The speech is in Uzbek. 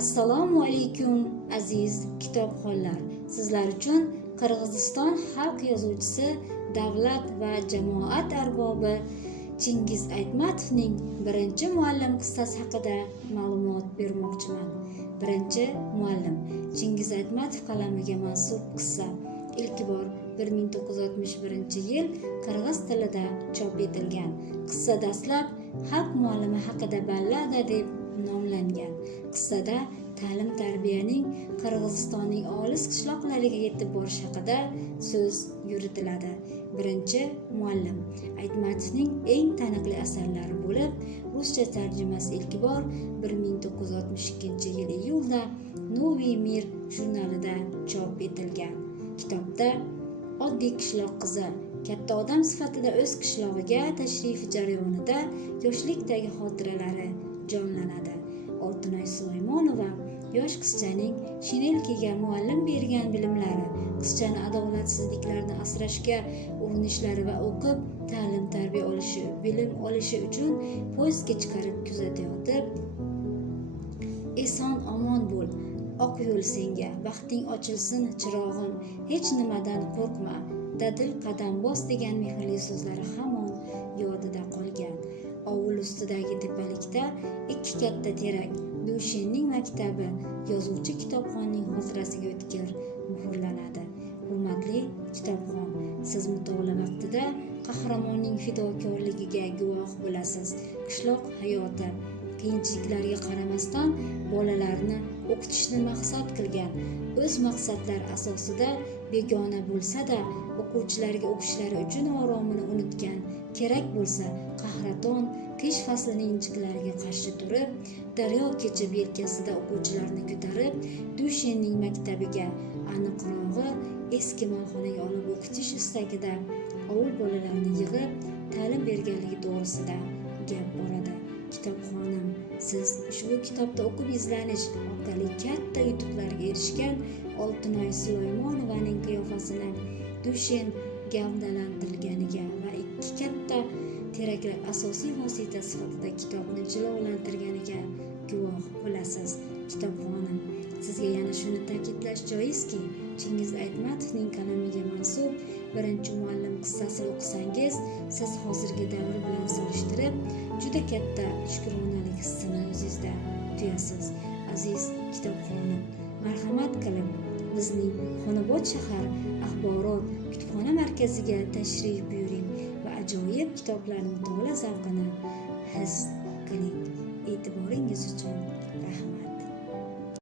Assalomu alaykum aziz kitobxonlar. Sizlar uchun Qirg'iziston xalq yozuvchisi, davlat va jamoat arbobi Chingiz Aytmatovning birinchi muallim qissasi haqida ma'lumot bermoqchiman. Birinchi muallim Chingiz Aytmatov qalamiga mansub qissa. Ilk bor 1961-yil qirg'iz tilida chop etilgan. Qissa dastlab xalq muallimi haqida ballada deb nomlangan. Qissada ta'lim-tarbiyaning Qirg'izistonning olis qishloqlariga yetib borish haqida so'z yuritiladi. Birinchi muallim Aytmatovning eng taniqli asarlari bo'lib, ruscha tarjimasi ilk bor 1962-yil iyulda Noviy Mir jurnalida chop etilgan. Kitobda oddiy qishloq qizi katta odam sifatida o'z qishlog'iga tashrifi jarayonida yoshlikdagi xotiralari jonlanadi. Oltinoy Sulaymonova yosh qizchaning shinelkiga muallim bergan bilimlari, qizchani adolatsizliklarni asrashga urinishlari va o'qib ta'lim-tarbiya olishi, bilim olishi uchun poyezdga chiqarib kuzatayotib, "Eson omon bo'l, oq yo'l senga, baxting ochilsin chirog'im, hech nimadan qo'rqma, dadil qadam bos" degan mehrli so'zlari hamon yodida qolgan. Ovul ustidagi tepalikda ikki katta terak, Dushenning maktabi, yozuvchi kitobxonning xotirasiga o'tkir muhrlanadi. Hurmatli kitobxon, siz mutolaa vaqtida qahramonning fidokorligiga guvoh bo'lasiz. Qishloq hayoti qiyinchiliklarga qaramasdan bolalarni o'qitishni maqsad qilgan. O'z maqsadlar asosida begona bo'lsa-da, o'quvchilarga o'qishlari uchun oromini unutgan. Kerak bo'lsa, qahraton qish faslining inchiqlariga qarshi turib, daryo kechib yelkasida o'quvchilarni ko'tarib, Dushenning maktabiga, aniqrog'i eski molxonaga olib o'qitish istagida ovul bolalarini yig'ib ta'lim berganligi to'g'risida gap boradi. Kitobxonim, siz ushbu kitobda o'qib izlanish orqali katta yutuqlarga erishgan Oltinoy Sulaymonovaning qiyofasini Dushen gavdalantirganiga va ikki katta teraklar asosiy vosita sifatida kitobni jilolantirganiga guvoh bo'lasiz. Kitobxonim, sizga yana shuni ta'kidlash joizki, Chingiz Aytmatovning qalamiga mansub birinchi muallim qissasini o'qisangiz, siz hozirgi davr bilan solishtirib, juda katta shukronalik hissini o'zingizda tuyasiz. Aziz kitobxonim, marhamat qilib bizning Xonobod shahar axborot kutubxona markaziga tashrif buyuring va ajoyib kitoblarning mutolaa zavqini his qiling. E'tiboringiz uchun rahmat.